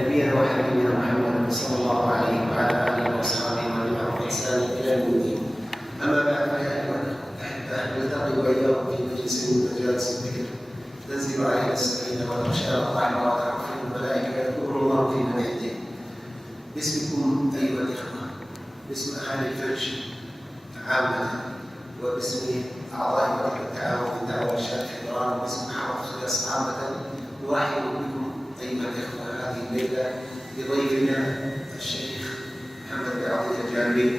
نبينا وحبيبنا محمد صلى الله عليه وعلى اله واصحابه ومن تبعهم باحسان الى يوم الدين. اما بعد فيا ايها الاحبه نلتقي واياكم في مجلس من مجالس الذكر تنزل علينا السكينه وتغشانا الرحمه وتعرفنا الملائكه يذكر الله في من عنده. باسمكم ايها الاخوه، باسم اهالي الفرش عامه، وباسم اعضاء فريق التعاون في الدعوه والارشاد في ايران، وباسم محافظه خلاص عامه نرحب بكم أيها الإخوة هذه الليلة بضيفنا الشيخ محمد بن عطية الجامعي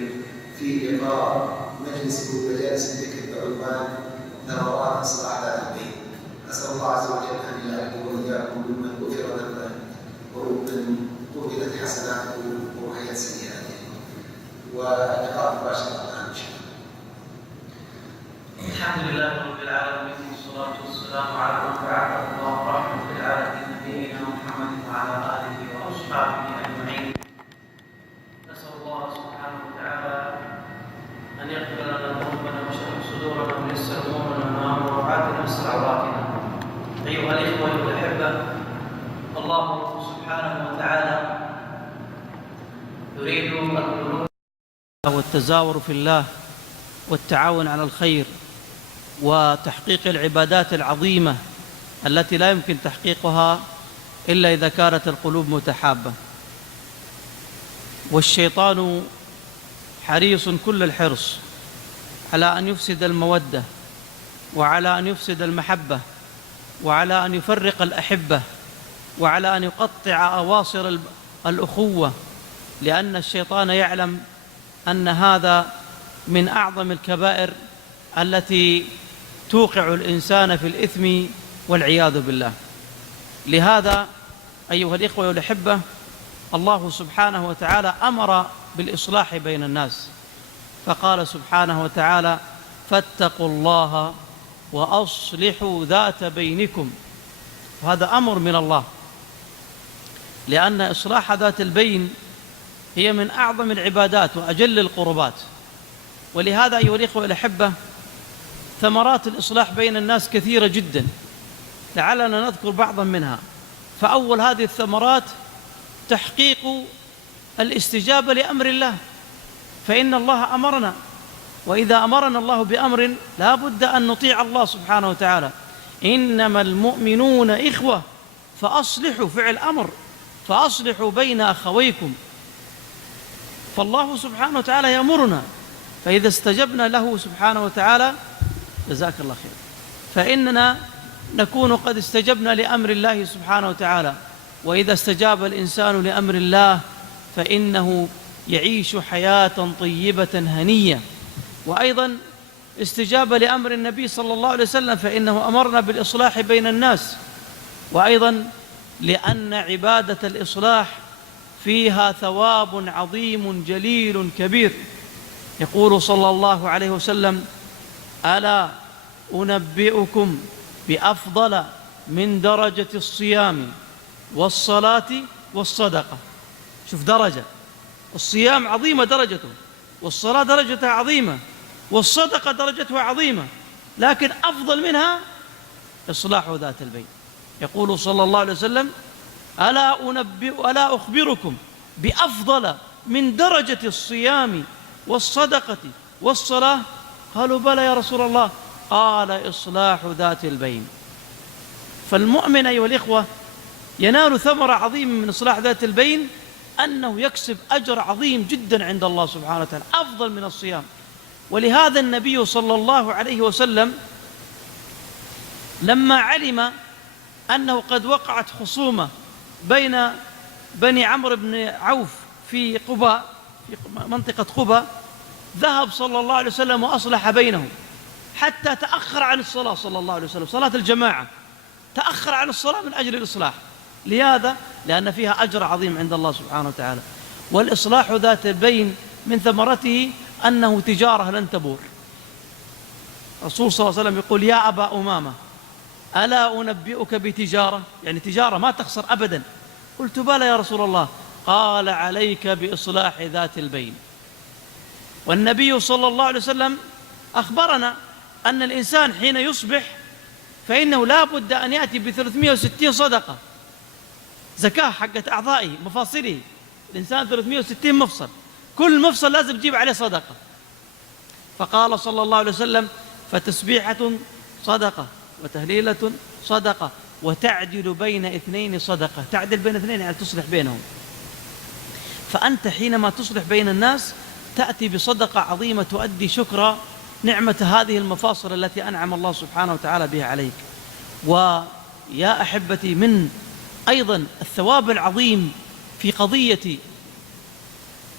في لقاء مجلس من مجالس الذكر بعنوان ثمرات إصلاح ذات البين. أسأل الله عز وجل أن يجعلني وإياكم ممن غفر ذنبه وممن قبلت حسناته ومحيت سيئاته. ولقاء مباشر الآن إن شاء الله. الحمد لله رب العالمين والصلاة والسلام على من بعثه الله رحمة للعالمين نبينا محمد وعلى آله وأصحابه أجمعين. نسأل الله سبحانه وتعالى أن يغفر لنا ذنوبنا ويشرح صدورنا وييسر أمورنا ويعافينا ويستر عوراتنا. أيها الإخوة الأحبة، الله سبحانه وتعالى يريد القلوب والتزاور في الله والتعاون على الخير وتحقيق العبادات العظيمة التي لا يمكن تحقيقها إلا إذا كانت القلوب متحابة. والشيطان حريص كل الحرص على أن يفسد المودة، وعلى أن يفسد المحبة، وعلى أن يفرق الأحبة، وعلى أن يقطع أواصر الأخوة، لأن الشيطان يعلم أن هذا من أعظم الكبائر التي توقع الإنسان في الإثم والعياذ بالله. لهذا أيها الإخوة والأحبة، الله سبحانه وتعالى أمر بالإصلاح بين الناس، فقال سبحانه وتعالى: فاتقوا الله وأصلحوا ذات بينكم. وهذا أمر من الله، لأن إصلاح ذات البين هي من أعظم العبادات وأجل القربات. ولهذا أيها الإخوة الأحبة، ثمرات الإصلاح بين الناس كثيرة جدا، لعلنا نذكر بعضا منها. فأول هذه الثمرات تحقيق الاستجابة لأمر الله، فإن الله أمرنا، وإذا أمرنا الله بأمر لا بد أن نطيع الله سبحانه وتعالى. إنما المؤمنون إخوة فأصلحوا، فعل أمر، فأصلحوا بين أخويكم. فالله سبحانه وتعالى يأمرنا، فإذا استجبنا له سبحانه وتعالى، جزاك الله خير، فإننا نكون قد استجبنا لأمر الله سبحانه وتعالى. وإذا استجاب الإنسان لأمر الله فإنه يعيش حياة طيبة هنية. وأيضا استجاب لأمر النبي صلى الله عليه وسلم، فإنه أمرنا بالإصلاح بين الناس. وأيضا لأن عبادة الإصلاح فيها ثواب عظيم جليل كبير. يقول صلى الله عليه وسلم: ألا أنبئكم بأفضل من درجة الصيام والصلاة والصدقة. شوف درجة، الصيام عظيمة درجته، والصلاة درجتها عظيمة، والصدقة درجتها عظيمة، لكن أفضل منها إصلاح ذات البين. يقول صلى الله عليه وسلم: ألا أخبركم بأفضل من درجة الصيام والصدقة والصلاة؟ قالوا: بلى يا رسول الله. قال: إصلاح ذات البين. فالمؤمن أيها الإخوة ينال ثمرة عظيمة من إصلاح ذات البين، أنه يكسب أجر عظيم جدا عند الله سبحانه وتعالى، أفضل من الصيام. ولهذا النبي صلى الله عليه وسلم لما علم أنه قد وقعت خصومة بين بني عمرو بن عوف في قباء، في منطقة قباء، ذهب صلى الله عليه وسلم وأصلح بينهم، حتى تأخر عن الصلاة صلى الله عليه وسلم، صلاة الجماعة، تأخر عن الصلاة من أجل الإصلاح. لهذا لأن فيها أجر عظيم عند الله سبحانه وتعالى. والإصلاح ذات البين من ثمرته أنه تجارة لن تبور. الرسول صلى الله عليه وسلم يقول: يا أبا أمامة، ألا أنبئك بتجارة، يعني تجارة ما تخسر أبدا. قلت: بلى يا رسول الله. قال: عليك بإصلاح ذات البين. والنبي صلى الله عليه وسلم أخبرنا أن الإنسان حين يصبح فإنه لا بد أن يأتي ب360 صدقة، زكاة حقت أعضائه مفاصله، الإنسان 360 مفصل، كل مفصل لازم تجيب عليه صدقة. فقال صلى الله عليه وسلم: فتسبيحة صدقة، وتهليلة صدقة، وتعدل بين اثنين صدقة. تعدل بين اثنين يعني تصلح بينهم. فأنت حينما تصلح بين الناس تأتي بصدقة عظيمة تؤدي شكر نعمة هذه المفاصل التي أنعم الله سبحانه وتعالى بها عليك. ويا أحبتي، من أيضا الثواب العظيم في قضية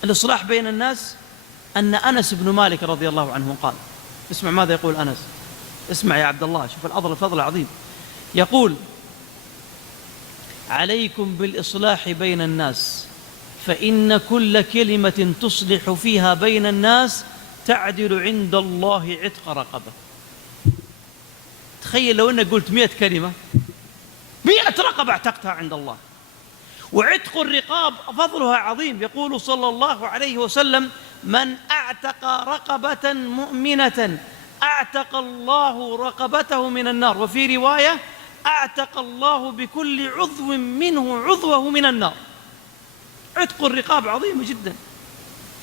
الإصلاح بين الناس أن أنس بن مالك رضي الله عنه قال، اسمع ماذا يقول أنس، اسمع يا عبد الله، شوف الفضل العظيم. يقول: عليكم بالإصلاح بين الناس، فإن كل كلمة تصلح فيها بين الناس تعدل عند الله عتق رقبة. تخيل لو أنك قلت 100 كلمة، 100 رقبة اعتقتها عند الله. وعتق الرقاب فضلها عظيم. يقول صلى الله عليه وسلم: من أعتق رقبة مؤمنة أعتق الله رقبته من النار. وفي رواية: أعتق الله بكل عضو منه عضوه من النار. عتق الرقاب عظيم جدا.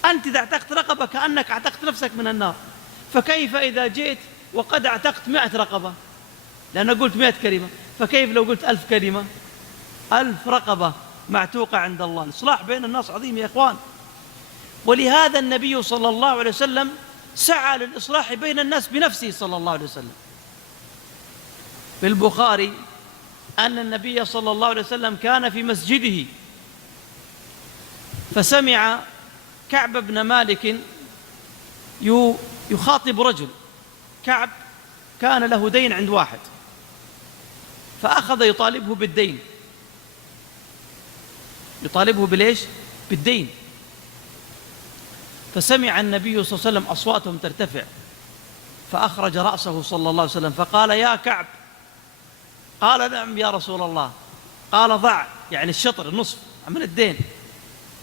أنت إذا اعتقت رقبة كأنك اعتقت نفسك من النار، فكيف إذا جئت وقد اعتقت 100 رقبة؟ لأن قلت 100 كلمة، فكيف لو قلت 1000 كلمة؟ 1000 رقبة معتوقة عند الله. الإصلاح بين الناس عظيم يا إخوان. ولهذا النبي صلى الله عليه وسلم سعى للإصلاح بين الناس بنفسه صلى الله عليه وسلم. في البخاري أن النبي صلى الله عليه وسلم كان في مسجده فسمع كعب بن مالك يخاطب رجل. كعب كان له دين عند واحد، فأخذ يطالبه بالدين. يطالبه بليش؟ بالدين. فسمع النبي صلى الله عليه وسلم أصواتهم ترتفع، فأخرج رأسه صلى الله عليه وسلم فقال: يا كعب. قال: نعم يا رسول الله. قال: ضع، يعني الشطر، النصف من الدين.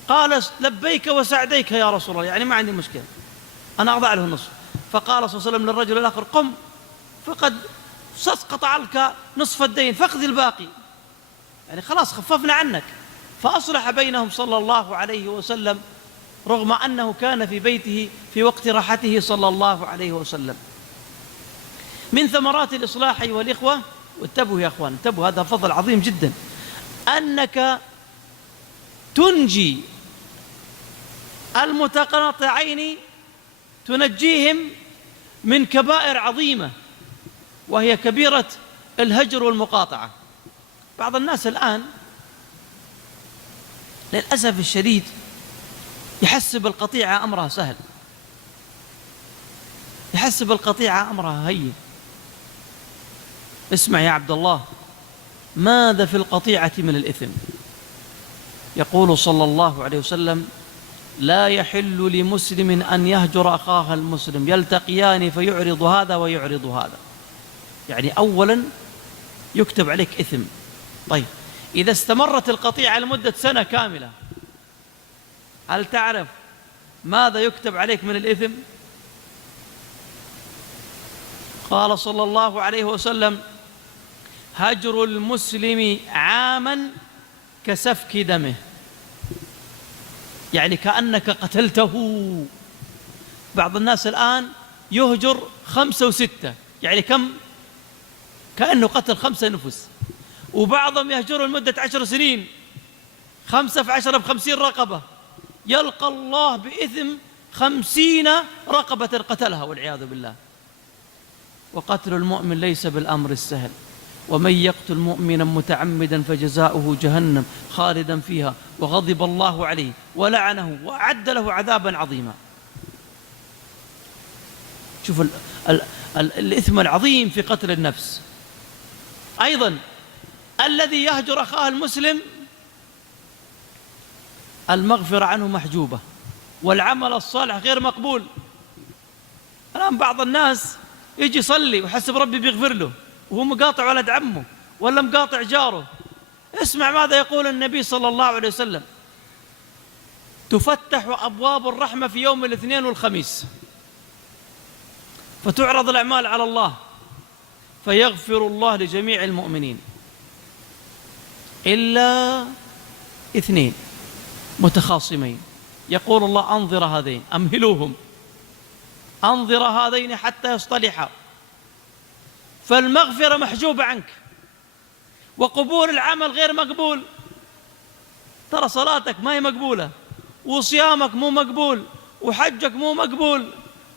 قال: لبيك وسعديك يا رسول الله، يعني ما عندي مشكلة، أنا أضع له النصف. فقال صلى الله عليه وسلم للرجل الآخر: قم، فقد سقط عنك نصف الدين فاقض الباقي، يعني خلاص خففنا عنك. فأصلح بينهم صلى الله عليه وسلم، رغم أنه كان في بيته في وقت راحته صلى الله عليه وسلم. من ثمرات الإصلاح أيها الإخوة، وانتبهوا يا أخوان، انتبهوا، هذا فضل عظيم جدا، أنك تنجي المتقاطعين، تنجيهم من كبائر عظيمة، وهي كبيرة الهجر والمقاطعة. بعض الناس الآن للأسف الشديد يحسب القطيعة أمرها سهل، يحسب القطيعة أمرها هين. اسمع يا عبد الله، ماذا في القطيعة من الإثم؟ يقول صلى الله عليه وسلم: لا يحل لمسلم أن يهجر أخاه المسلم، يلتقيان فيعرض هذا ويعرض هذا. يعني أولا يكتب عليك إثم. طيب، إذا استمرت القطيعة لمدة سنة كاملة، هل تعرف ماذا يكتب عليك من الإثم؟ قال صلى الله عليه وسلم: هجر المسلم عاما كسفك دمه، يعني كأنك قتلته. بعض الناس الآن يهجر 5 و6، يعني كم؟ كأنه قتل 5 نفوس. وبعضهم يهجر لمدة 10 سنين، 5 في 10 ب50 رقبة، يلقى الله بإثم 50 رقبة قتلها والعياذ بالله. وقتل المؤمن ليس بالأمر السهل، ومن يقتل مؤمنا متعمدا فجزاؤه جهنم خالدا فيها وغضب الله عليه ولعنه وأعد له عذابا عظيما. شوف الإثم العظيم في قتل النفس. أيضا الذي يهجر أخاه المسلم المغفرة عنه محجوبة، والعمل الصالح غير مقبول. الآن بعض الناس يجي يصلي ويحسب ربي بيغفر له وهو مقاطع ولد عمه ولا مقاطع جاره. اسمع ماذا يقول النبي صلى الله عليه وسلم: تفتح أبواب الرحمة في يوم الاثنين والخميس، فتعرض الأعمال على الله، فيغفر الله لجميع المؤمنين إلا اثنين متخاصمين، يقول الله أنظر هذين، أمهلوهم، أنظر هذين حتى يصطلحا، فالمغفرة محجوبة عنك وقبول العمل غير مقبول. ترى صلاتك ما هي مقبولة، وصيامك مو مقبول، وحجك مو مقبول.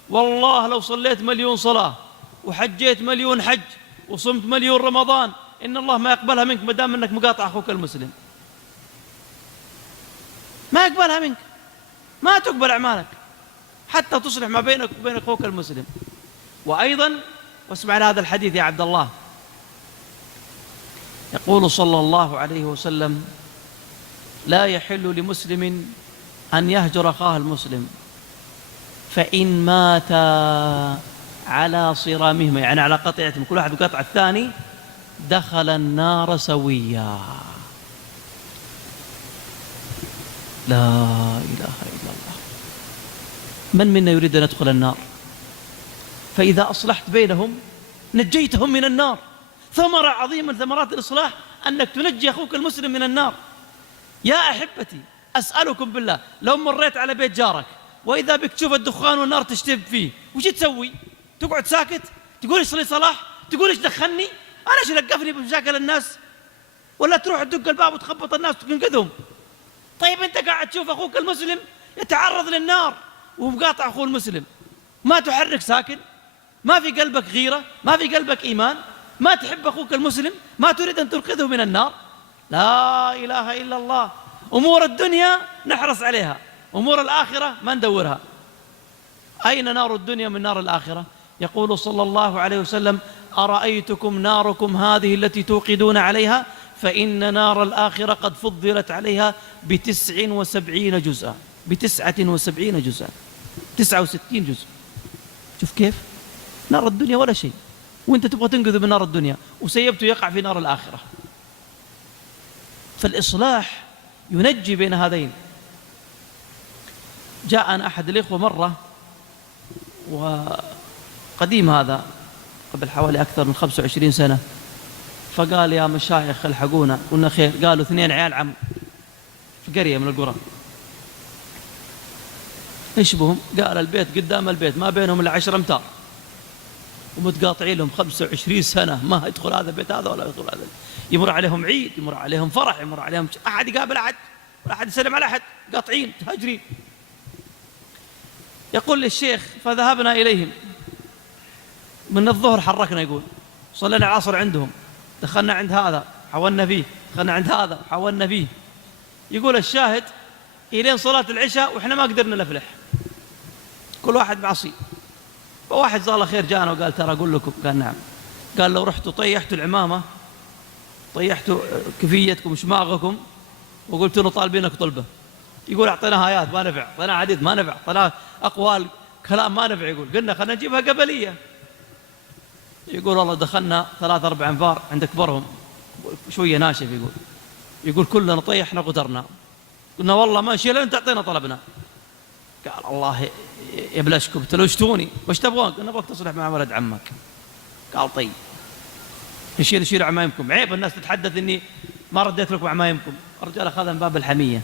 والله لو صليت 1,000,000 صلاة وحجيت 1,000,000 حج وصمت 1,000,000 رمضان، إن الله ما يقبلها منك ما دام أنك مقاطع أخوك المسلم. ما يقبلها منك، ما تقبل أعمالك حتى تصلح ما بينك وبين أخوك المسلم. وأيضا واسمع هذا الحديث يا عبد الله، يقول صلى الله عليه وسلم: لا يحل لمسلم أن يهجر أخاه المسلم، فإن مات على صرامهما، يعني على قطيعتهم، كل واحد بقطع الثاني، دخل النار سويا. لا إله إلا الله. من منا يريد أن يدخل النار؟ فإذا أصلحت بينهم نجيتهم من النار. ثمرة عظيمة من ثمرات الإصلاح أنك تنجي أخوك المسلم من النار. يا أحبتي أسألكم بالله، لو مريت على بيت جارك وإذا بك تشوف الدخان والنار تشتب فيه، وش تسوي؟ تقعد ساكت؟ تقول إيش لي صلاح؟ تقول إيش دخلني؟ أنا إيش لقفني بمشاكل الناس؟ ولا تروح تدق الباب وتخبط الناس وتنقذهم؟ طيب أنت قاعد تشوف أخوك المسلم يتعرض للنار وهو مقاطع أخوه المسلم، ما تحرك ساكن؟ ما في قلبك غيرة؟ ما في قلبك إيمان؟ ما تحب أخوك المسلم؟ ما تريد أن تنقذه من النار؟ لا إله إلا الله. أمور الدنيا نحرص عليها، أمور الآخرة ما ندورها. أين نار الدنيا من نار الآخرة؟ يقول صلى الله عليه وسلم: أرأيتكم ناركم هذه التي توقدون عليها، فإن نار الآخرة قد فضلت عليها ب79 جزءا، ب79 جزءا، 69 جزء. شوف كيف نار الدنيا ولا شيء، وانت تبغى تنقذ من نار الدنيا وسيبته يقع في نار الآخرة. فالإصلاح ينجي بين هذين. جاءنا أحد الإخوة مرة، وقديم هذا قبل حوالي أكثر من 25 سنة، فقال: يا مشايخ الحقونا. قلنا: خير. قالوا: 2 عيال عم في قرية من القرى. ايش بهم؟ قال: البيت قدام البيت ما بينهم إلا 10 أمتار، ومتقاطعين لهم 25 سنة، ما يدخل هذا البيت هذا ولا يدخل هذا. يمر عليهم عيد، يمر عليهم فرح، يمر عليهم أحد يقابل أحد ولا أحد يسلم على أحد، قاطعين هاجرين. يقول للشيخ: فذهبنا إليهم من الظهر، حركنا، يقول صلينا العصر عندهم، دخلنا عند هذا حولنا فيه، دخلنا عند هذا حولنا فيه. يقول الشاهد: إلين صلاة العشاء وإحنا ما قدرنا نفلح، كل واحد معصي. فواحد جزاه الله خير جاءنا وقال: ترى أقول لكم. قال: نعم. قال: لو رحتوا طيحتوا العمامة، طيحتوا كفيتكم شماغكم، وقلت له طالبينك طلبة، يقول أعطيناها آيات ما نفع، أعطيناها عديد ما نفع، أعطيناها أقوال كلام ما نفع، يقول قلنا خلنا نجيبها قبلية. يقول: والله دخلنا 3-4 أنفار عند كبرهم شوية ناشف، يقول كلنا طيحنا قدرنا، قلنا والله ما نشيل لين تعطينا طلبنا. قال: الله يبلشكم، تلوشتوني، وش تبغون؟ قلنا: نبغاك تصلح مع ولد عمك. قال: طيب نشيل عمايمكم، عيب الناس تتحدث إني ما رديت لكم عمايمكم. الرجال أخذها من باب الحمية.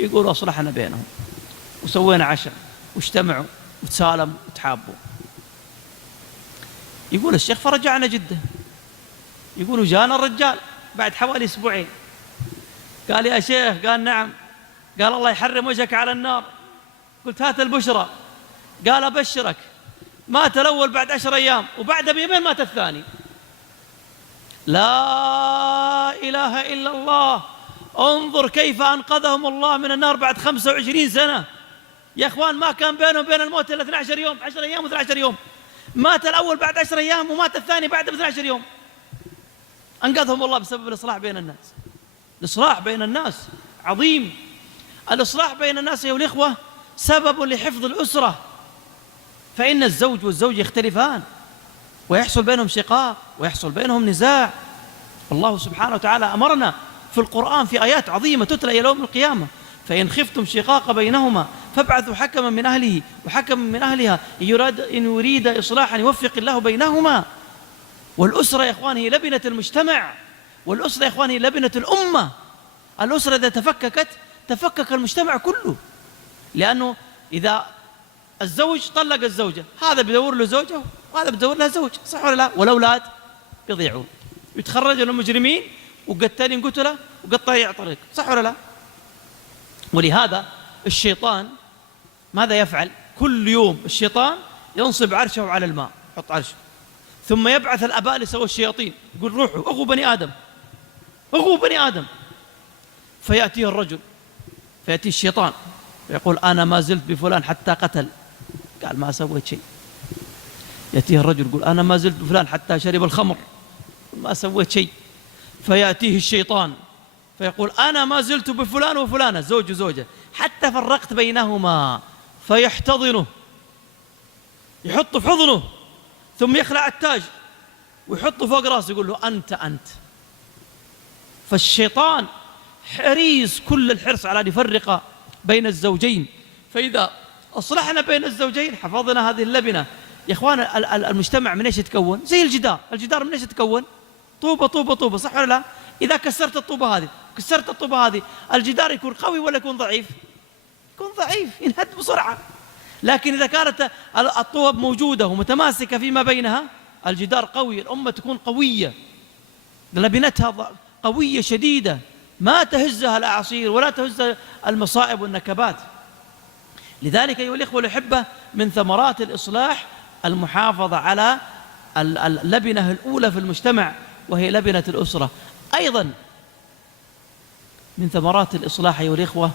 يقول: أصلحنا بينهم وسوينا عشاء واجتمعوا وتسالموا وتحابوا. يقول الشيخ: فرجعنا جدة. يقول: جانا الرجال بعد حوالي 2 أسبوع. قال: يا شيخ. قال: نعم. قال: الله يحرم وجهك على النار. قلت: هات البشرى. قال: أبشرك، مات الأول بعد 10 أيام، وبعد بيومين مات الثاني. لا إله إلا الله. انظر كيف أنقذهم الله من النار بعد 25 سنة. يا أخوان، ما كان بينهم بين الموت إلا 12 يوم، 10 أيام و12 يوم. مات الأول بعد 10 أيام ومات الثاني بعد 12 يوم. أنقذهم الله بسبب الإصلاح بين الناس. الإصلاح بين الناس عظيم. الإصلاح بين الناس يا الإخوة سبب لحفظ الأسرة، فإن الزوج والزوج يختلفان ويحصل بينهم شقاق ويحصل بينهم نزاع. الله سبحانه وتعالى أمرنا في القرآن في آيات عظيمة تتلى إلى يوم القيامة: فإن خفتم شقاق بينهما فابعثوا حكما من أهله وحكما من أهلها إن يريد إصلاحا يوفق الله بينهما. والأسرة يا إخواني هي لبنة المجتمع، والأسرة يا إخواني هي لبنة الأمة. الأسرة إذا تفككت تفكك المجتمع كله، لأنه إذا الزوج طلق الزوجة، هذا بيدور له زوجة وهذا بيدور له زوج، صح ولا لا؟ والأولاد بيضيعون، يتخرجوا المجرمين وقتالين قتلة وقطاع طريق، صح ولا لا؟ ولهذا الشيطان ماذا يفعل؟ كل يوم الشيطان ينصب عرشه على الماء، يحط عرشه، ثم يبعث الآباء لسوى الشياطين، يقول روحوا اغوا بني آدم، اغوا بني آدم. فيأتيه الرجل، فيأتي الشيطان ويقول أنا ما زلت بفلان حتى قتل، قال ما سويت شيء. يأتيه الرجل يقول أنا ما زلت بفلان حتى شرب الخمر، ما سويت شيء. فيأتيه الشيطان فيقول أنا ما زلت بفلان وفلانة، زوج وزوجة، حتى فرقت بينهما، فيحتضنه، يحطه في حضنه، ثم يخلع التاج ويحطه فوق راسه، يقول له أنت. فالشيطان حريص كل الحرص على أن يفرق بين الزوجين، فإذا أصلحنا بين الزوجين حفظنا هذه اللبنة. يا إخوان المجتمع من إيش يتكون؟ زي الجدار من إيش يتكون؟ طوبة، صح ولا لا؟ إذا كسرت الطوبة هذه الجدار يكون قوي ولا يكون ضعيف؟ يكون ضعيف، ينهد بسرعة. لكن إذا كانت الطوب موجودة ومتماسكة فيما بينها الجدار قوي، الأمة تكون قوية، لبنتها قوية شديدة، ما تهزها الأعاصير ولا تهزها المصائب والنكبات. لذلك أيها الإخوة الأحبة، من ثمرات الإصلاح المحافظة على اللبنة الأولى في المجتمع وهي لبنة الأسرة. أيضا من ثمرات الإصلاح أيها الإخوة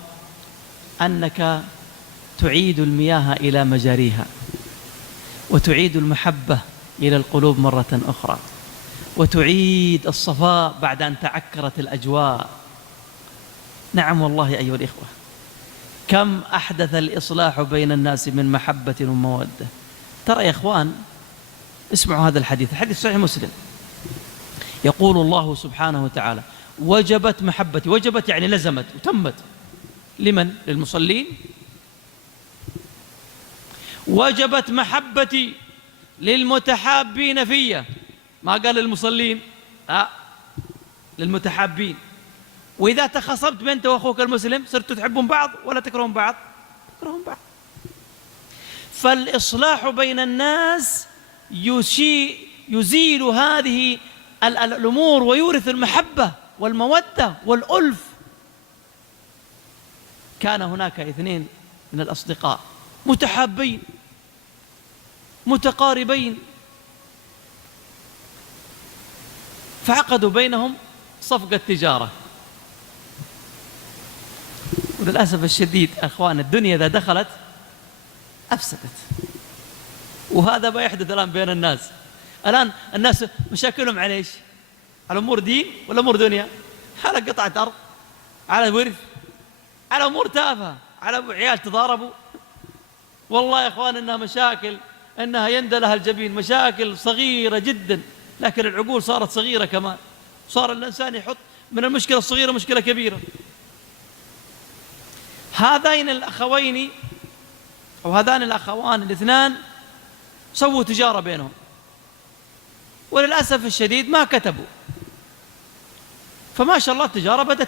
أنك تعيد المياه إلى مجاريها، وتعيد المحبة إلى القلوب مرة أخرى، وتعيد الصفاء بعد أن تعكرت الأجواء. نعم والله أيها الإخوة، كم أحدث الإصلاح بين الناس من محبة ومودة. ترى يا إخوان اسمعوا هذا الحديث صحيح مسلم، يقول الله سبحانه وتعالى وجبت محبتي، وجبت يعني لزمت وتمت، لمن؟ للمصلين. وجبت محبتي للمتحابين فيا، ما قال للمصلين، للمتحابين. وإذا تخاصمت بينك وأخوك المسلم صرتوا تحبون بعض ولا تكرهون بعض؟ تكرهون بعض. فالإصلاح بين الناس يزيل هذه الأمور ويورث المحبة والمودة والألف. كان هناك اثنين من الأصدقاء متحابين متقاربين، فعقدوا بينهم صفقة تجارة. وللأسف الشديد أخوان، الدنيا إذا دخلت أفسدت، وهذا ما يحدث الآن بين الناس. الآن الناس مشاكلهم على إيش؟ على أمور دين ولا أمور دنيا؟ على قطعة أرض، على ورث، على أمور تافهة، على عيال تضاربوا. والله يا إخوان إنها مشاكل، إنها يندى لها الجبين، مشاكل صغيرة جدا، لكن العقول صارت صغيرة كمان، صار الإنسان يحط من المشكلة الصغيرة مشكلة كبيرة. هذين الأخوين أو هذان الأخوان الاثنان سووا تجارة بينهم، وللأسف الشديد ما كتبوا، فما شاء الله التجارة بدأت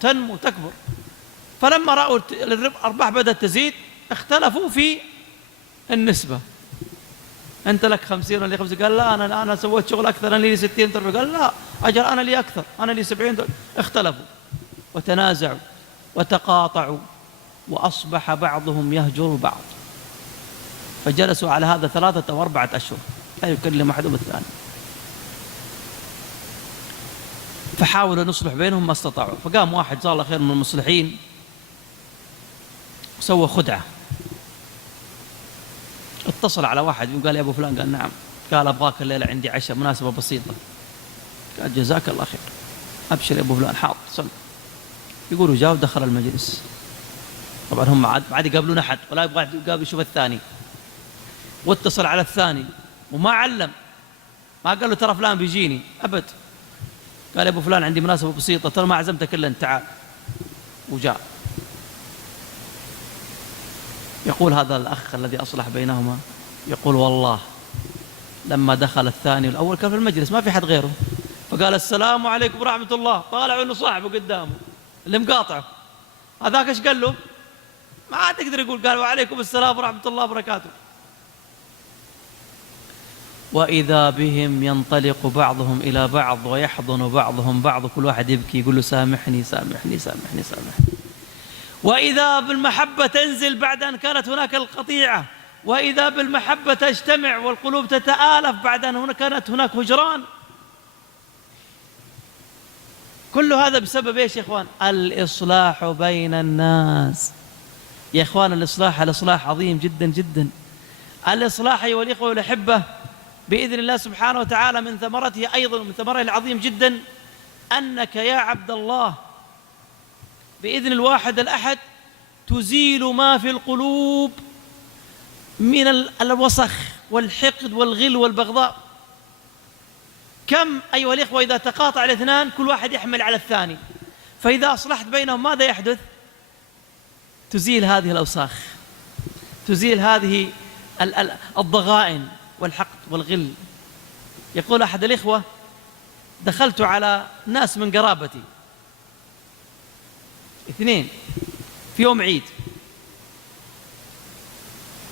تنمو تكبر. فلما رأوا الأرباح بدأت تزيد اختلفوا في النسبة، أنت لك 50 ولا 50، قال لا أنا سويت شغل أكثر، أنا لي 60 ضربة، قال لا أجل أنا لي أكثر، أنا لي 70 ضربة. اختلفوا وتنازعوا وتقاطعوا، وأصبح بعضهم يهجر بعض، فجلسوا على هذا 3 أو 4 أشهر لا يكلم أحدهم الثاني. فحاولوا نصلح بينهم ما استطاعوا، فقام واحد جزاه الله خير من المصلحين سوى خدعة، اتصل على واحد وقال يا أبو فلان، قال نعم، قال أبغاك الليلة عندي عشاء مناسبة بسيطة، قال جزاك الله خير، أبشر يا أبو فلان، حاضر صل. يقولوا جاء ودخل المجلس، طبعا هم عاد يقابلون أحد ولا يبغى يقابل يشوف الثاني، واتصل على الثاني وما علم، ما قال له ترى فلان بيجيني أبد، قال يا أبو فلان عندي مناسبة بسيطة، ترى ما عزمتك إلا أنت، تعال. وجاء. يقول هذا الأخ الذي أصلح بينهما، يقول والله لما دخل الثاني والأول كان في المجلس ما في حد غيره، فقال السلام عليكم ورحمة الله، طالع إنه صاحبه قدامه، اللي مقاطعه. هذاك ايش قال له؟ ما عاد تقدر يقول، قال وعليكم السلام ورحمة الله وبركاته. وإذا بهم ينطلق بعضهم إلى بعض ويحضن بعضهم بعض، كل واحد يبكي يقول له سامحني سامحني سامحني سامحني. وإذا بالمحبة تنزل بعد أن كانت هناك القطيعة، وإذا بالمحبة تجتمع والقلوب تتآلف بعد أن كانت هناك هجران. كل هذا بسبب إيش يا إخوان؟ الإصلاح بين الناس. يا إخوان الإصلاح عظيم جدا جدا. الإصلاح أيها الإخوة والأحبة بإذن الله سبحانه وتعالى من ثمرته أيضا، من ثمره العظيم جدا، أنك يا عبد الله بإذن الواحد الأحد تزيل ما في القلوب من الوسخ والحقد والغل والبغضاء. كم أيها الإخوة إذا تقاطع الاثنان كل واحد يحمل على الثاني، فإذا أصلحت بينهم ماذا يحدث؟ تزيل هذه الأوساخ، تزيل هذه الضغائن والحقد والغل. يقول أحد الإخوة: دخلت على ناس من قرابتي اثنين في يوم عيد،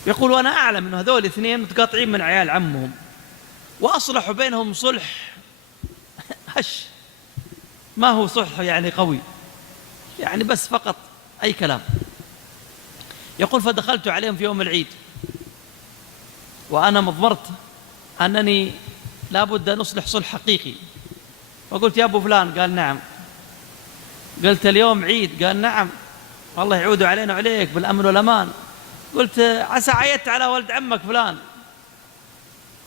يقول وأنا أعلم أن هذول الاثنين متقاطعين من عيال عمهم وأصلحوا بينهم صلح هش، ما هو صلح يعني قوي، يعني بس فقط أي كلام. يقول فدخلت عليهم في يوم العيد وأنا مضمرت أنني لابد أن أصلح صلح حقيقي، فقلت يا أبو فلان، قال نعم. قلت اليوم عيد، قال نعم، والله يعودوا علينا وعليك بالأمن والأمان. قلت عسى عيدت على ولد عمك فلان،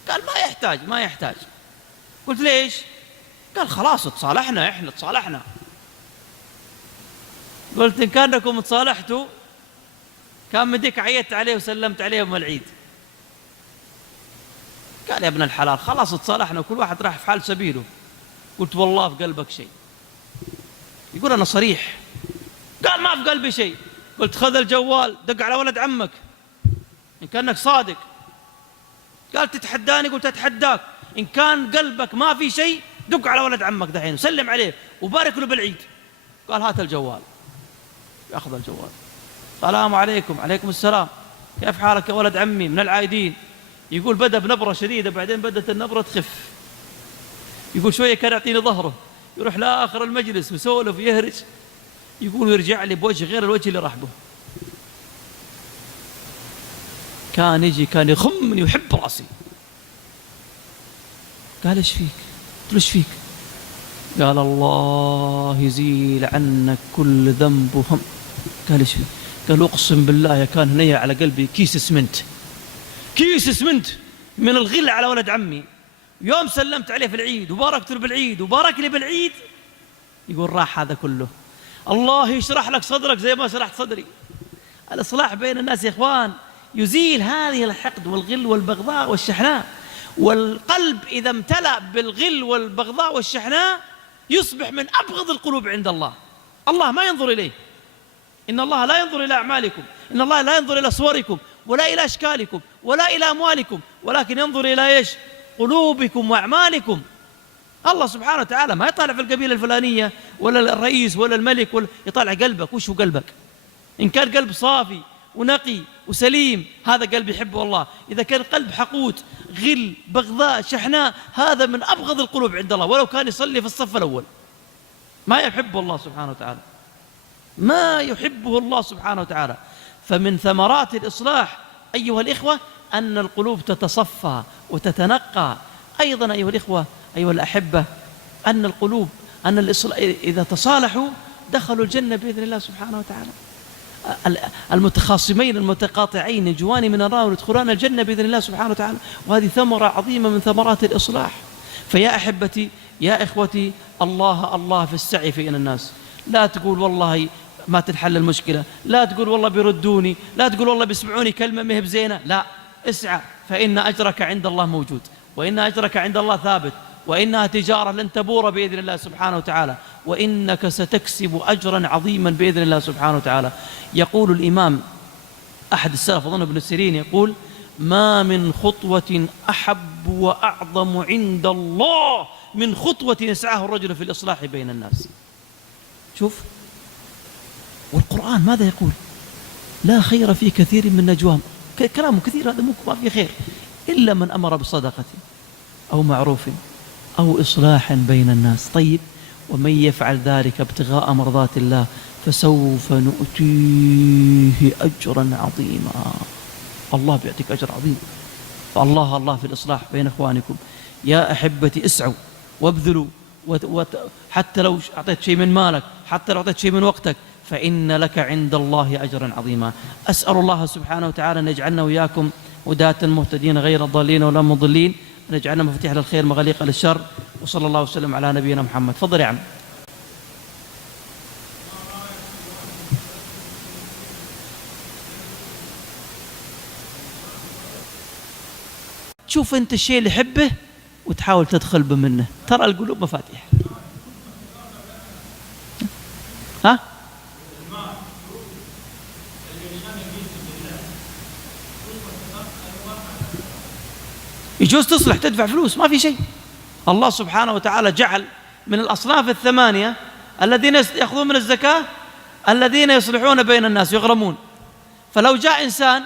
قال ما يحتاج. قلت ليش؟ قال خلاص تصالحنا، احنا تصالحنا. قلت إن كانكم تصالحتوا كان مديك عيدت عليه وسلمت عليه يوم العيد. قال يا ابن الحلال خلاص تصالحنا وكل واحد راح في حال سبيله. قلت والله في قلبك شيء. يقول أنا صريح. قال ما في قلبي شيء. قلت خذ الجوال دق على ولد عمك إن كانك صادق. قال تتحداني؟ قلت أتحداك، إن كان قلبك ما في شيء دق على ولد عمك دحين وسلم عليه وبارك له بالعيد. قال هات الجوال. يأخذ الجوال، السلام عليكم. عليكم السلام، كيف حالك يا ولد عمي من العايدين؟ يقول بدأ بنبرة شديدة بعدين بدأت النبرة تخف. يقول شوية كان يعطيني ظهره، يروح لآخر المجلس ويسولف ويهرج. يقول ويرجع لي بوجه غير الوجه اللي راح به. كان يجي كان يخمني ويحب راسي. قال ايش فيك؟ قلت له ايش فيك؟ قال الله يزيل عنك كل ذنب وهم. قال ايش فيك؟ قال اقسم بالله كان هنية على قلبي كيس اسمنت من الغل على ولد عمي. يوم سلمت عليه في العيد وباركت له بالعيد وبارك لي بالعيد، يقول راح هذا كله. الله يشرح لك صدرك زي ما شرحت صدري. الإصلاح بين الناس يا إخوان يزيل هذه الحقد والغل والبغضاء والشحناء. والقلب إذا امتلأ بالغل والبغضاء والشحناء يصبح من أبغض القلوب عند الله. الله ما ينظر إليه. إن الله لا ينظر إلى أعمالكم، إن الله لا ينظر إلى صوركم ولا إلى أشكالكم ولا إلى أموالكم، ولكن ينظر إلى إيش؟ قلوبكم وأعمالكم. الله سبحانه وتعالى ما يطالع في القبيلة الفلانية ولا الرئيس ولا الملك، ولا يطالع قلبك. وش هو قلبك؟ إن كان قلب صافي ونقي وسليم هذا قلب يحبه الله. إذا كان قلب حقود غل بغضاء شحناء هذا من أبغض القلوب عند الله، ولو كان يصلي في الصف الأول ما يحبه الله سبحانه وتعالى، ما يحبه الله سبحانه وتعالى. فمن ثمرات الإصلاح أيها الإخوة أن القلوب تتصفى وتتنقى. أيضا أيها الإخوة أيها الأحبة أن القلوب إذا تصالحوا دخلوا الجنة بإذن الله سبحانه وتعالى. المتخاصمين المتقاطعين ينجوان من النار ويدخلون الجنة بإذن الله سبحانه وتعالى. وهذه ثمرة عظيمة من ثمرات الإصلاح. فيا أحبتي يا إخوتي، الله في السعي في الناس. لا تقول والله ما تنحل المشكلة، لا تقول والله بيردوني، لا تقول والله بيسمعوني كلمة ما هي بزينة، لا، اسعى فإن أجرك عند الله موجود، وإن أجرك عند الله ثابت، وإنها تجارة لن تبور بإذن الله سبحانه وتعالى، وإنك ستكسب أجرا عظيما بإذن الله سبحانه وتعالى. يقول الإمام أحد السلف أظن ابن سيرين يقول ما من خطوة أحب وأعظم عند الله من خطوة يسعاه الرجل في الإصلاح بين الناس. شوف القرآن ماذا يقول؟ لا خير في كثير من نجواهم، كلامه كثير هذا ما في خير إلا من أمر بصدقة أو معروف أو إصلاح بين الناس. طيب، ومن يفعل ذلك ابتغاء مرضات الله فسوف نؤتيه أجرا عظيما. الله بيعطيك أجر عظيم. فالله في الإصلاح بين إخوانكم. يا أحبتي اسعوا وابذلوا، حتى لو أعطيت شيء من مالك، حتى لو أعطيت شيء من وقتك، فإن لك عند الله أجرا عظيما. أسأل الله سبحانه وتعالى أن يجعلنا وإياكم هداة مهتدين غير ضالين ولا مضلين، أن يجعلنا مفاتيح للخير مغاليق للشر. وصلى الله وسلم على نبينا محمد. تفضل يا عم. تشوف أنت الشيء اللي يحبه وتحاول تدخل بمنه. ترى القلوب مفاتيح. ها؟ يجوز تصلح تدفع فلوس، ما في شيء. الله سبحانه وتعالى جعل من الأصناف الثمانية الذين يأخذون من الزكاة الذين يصلحون بين الناس يغرمون. فلو جاء إنسان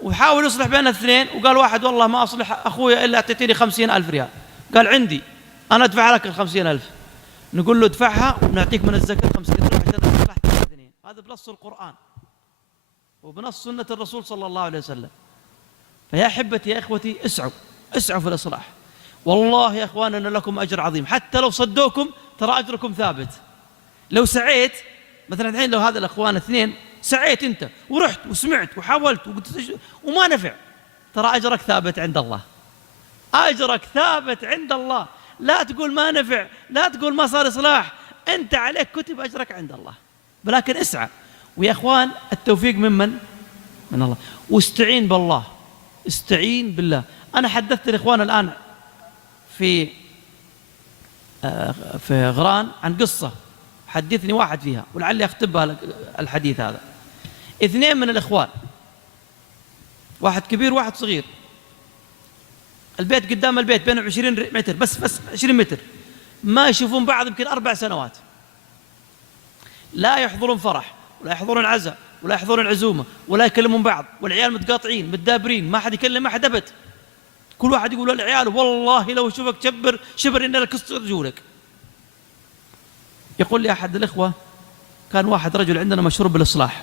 وحاول يصلح بين الاثنين وقال واحد والله ما أصلح أخويا إلا أعطيتني 50,000 ريال، قال عندي أنا أدفع لك 50,000، نقول له ادفعها ونعطيك من الزكاة 50,000 عشان تصلحت الاثنين. هذا بنص القرآن وبنص سنة الرسول صلى الله عليه وسلم. فيا أحبتي يا إخوتي اسعوا في الإصلاح. والله يا إخواننا لكم أجر عظيم، حتى لو صدوكم ترى أجركم ثابت. لو مثلا الحين لو هذا الأخوان اثنين سعيت أنت ورحت وسمعت وحاولت وما نفع، ترى أجرك ثابت عند الله. أجرك ثابت عند الله. لا تقول ما نفع، لا تقول ما صار إصلاح، أنت عليك كتب أجرك عند الله. ولكن اسعى. ويا إخوان التوفيق من الله. واستعين بالله، استعين بالله. أنا حدثت الإخوان الآن في غران عن قصة حدثني واحد فيها ولعلي أختبها الحديث هذا. اثنين من الإخوان، واحد كبير واحد صغير، البيت قدام البيت بينهم 20 متر، بس 20 متر، ما يشوفون بعض يمكن 4 سنوات، لا يحضرون فرح ولا يحضرون عزاء ولا يحضرون عزومة ولا يكلمون بعض، والعيال متقاطعين متدابرين، ما حد يكلم ما حد أبد. كل واحد يقول للعيال والله لو اشوفك شبر إن لك كسر رجولك. يقول لي أحد الإخوة كان واحد رجل عندنا مشهور بالإصلاح،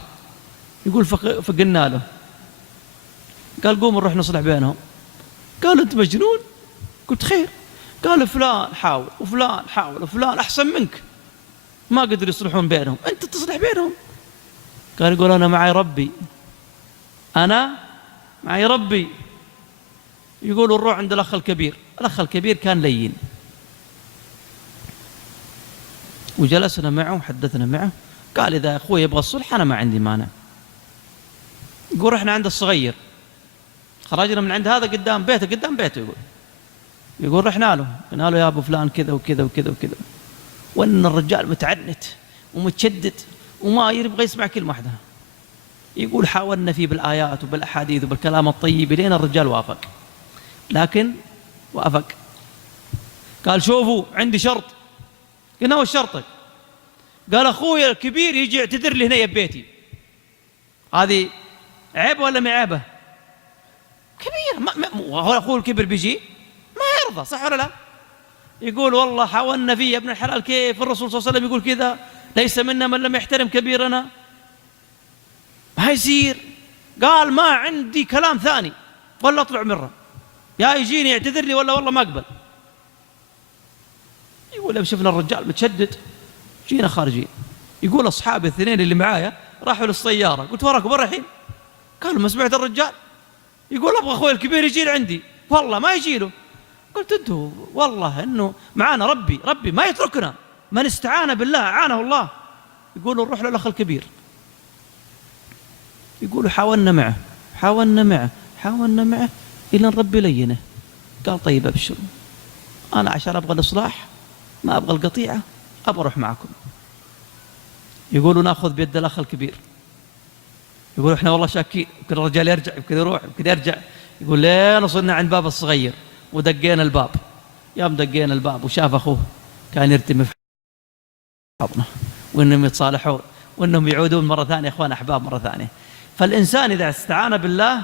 يقول فقلنا له، قال قوم نروح نصلح بينهم. قال أنت مجنون؟ قلت خير. قال فلان حاول وفلان حاول وفلان أحسن منك ما قدروا يصلحون بينهم، أنت تصلح بينهم. قال يقول أنا معي ربي، أنا معي ربي. يقولوا نروح عند الأخ الكبير. الأخ الكبير كان لين، وجلسنا معه وحدثنا معه. قال إذا أخوي يبغى الصلح أنا ما عندي مانع. يقول رحنا عند الصغير، خرجنا من عند هذا قدام بيته. يقول رحنا له قلنا له يا أبو فلان كذا وكذا وكذا وكذا، وأن الرجال متعنت ومتشدد وما يبغى يسمع كلمة واحدة. يقول حاولنا فيه بالآيات وبالأحاديث وبالكلام الطيب لين الرجال وافق، لكن وافق. قال شوفوا عندي شرط. قلنا وش شرطك؟ قال أخوي الكبير يجي يعتذر لي هنا ببيتي. هذه عيب ولا ما عيبه؟ كبير وهو أخوه الكبير بيجي ما يرضى، صح ولا لا؟ يقول والله حاولنا فيه يا ابن الحلال، كيف الرسول صلى الله عليه وسلم يقول كذا، ليس منا من لم يحترم كبيرنا، ما يصير. قال ما عندي كلام ثاني ولا أطلع مرة، يا يجيني يعتذر لي ولا والله ما أقبل. يقول شفنا الرجال متشدد جينا خارجين. يقول أصحابي الاثنين اللي معايا راحوا للسيارة، قلت وراكم وين رايحين؟ قالوا ما سمعت الرجال يقول أبغى أخوي الكبير يجي عندي، والله ما يجي له. قلت أنتوا والله إنه معانا ربي ما يتركنا، من استعان بالله أعانه الله. يقولوا نروح للأخ الكبير. يقولوا حاولنا معه إلى ربي لينه. قال طيب أبشروا، أنا عشان أبغى الإصلاح ما أبغى القطيعة أبغى أروح معكم. يقولوا نأخذ بيد الأخ الكبير. يقولوا إحنا والله شاكين، يمكن الرجال يرجع يمكن يروح يمكن يرجع. يقول لين وصلنا عند باب الصغير ودقينا الباب. يوم دقينا الباب وشاف أخوه كان يرتمي في حضنه وإنهم يتصالحون وأنهم يعودون مرة ثانية إخوان أحباب مرة ثانية. فالإنسان إذا استعان بالله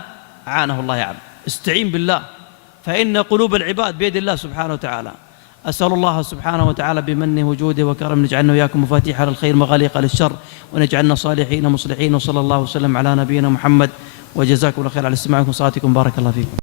أعانه الله يعلم. استعين بالله، فإن قلوب العباد بيد الله سبحانه وتعالى. أسأل الله سبحانه وتعالى بمنه وجوده وكرم نجعلنا وإياكم مفاتيح للخير مغاليق للشر، ونجعلنا صالحين مصلحين. وصلى الله وسلم على نبينا محمد، وجزاكم الله خير على استماعكم وصلاتكم. بارك الله فيكم.